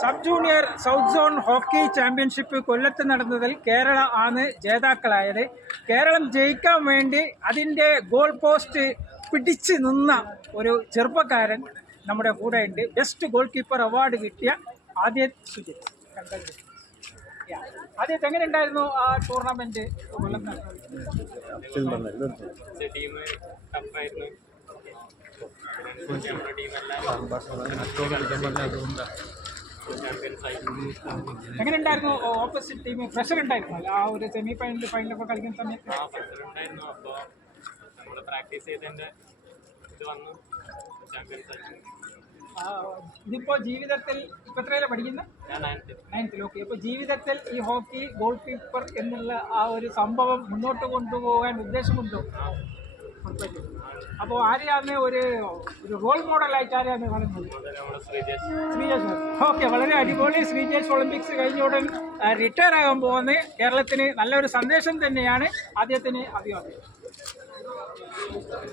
Sub junior south zone hockey championship കൊല്ലത്ത് നടന്നതിൽ കേരള ആണ് ജേതാക്കളായത്. കേരളം ജയിക്കാൻ വേണ്ടി അതിൻ്റെ ഗോൾ പോസ്റ്റ് പിടിച്ച് നിന്ന ഒരു ചെറുപ്പക്കാരൻ നമ്മുടെ കൂടെ ഉണ്ട്. ബെസ്റ്റ് ഗോൾ കീപ്പർ അവാർഡ് കിട്ടിയ ആദ്യം സുജിത്. ആദ്യത്തെ എങ്ങനെ ഉണ്ടായിരുന്നു ആ ടൂർണമെന്റ്? എങ്ങനെ ഉണ്ടായിരുന്നു? ഓപ്പോസിറ്റ് ടീം പ്രഷർ ഉണ്ടായിരുന്നു ആ ഒരു സെമി ഫൈനലൊക്കെ കളിക്കുന്ന സമയത്ത്? ഇതിപ്പോ ജീവിതത്തിൽ ഇപ്പൊ എത്രയിലാണ് പഠിക്കുന്നത്? 9th. ഓക്കെ. അപ്പോൾ ജീവിതത്തിൽ ഈ ഹോക്കി ഗോൾ കീപ്പർ എന്നുള്ള ആ ഒരു സംഭവം മുന്നോട്ട് കൊണ്ടുപോകാൻ ഉദ്ദേശമുണ്ടോ? അപ്പോൾ ആരെയാണ് ഒരു റോൾ മോഡലായിട്ട് ആരെയാണ് കാണുന്നത്? ശ്രീജേഷ്. ഓക്കെ, വളരെ അടിപൊളി. ശ്രീജേഷ് ഒളിമ്പിക്സ് കഴിഞ്ഞ ഉടൻ റിട്ടയർ ആകാൻ പോകുന്നത് കേരളത്തിന് നല്ലൊരു സന്ദേശം തന്നെയാണ്. ആദ്യത്തിന് അഭിവാദ്യം.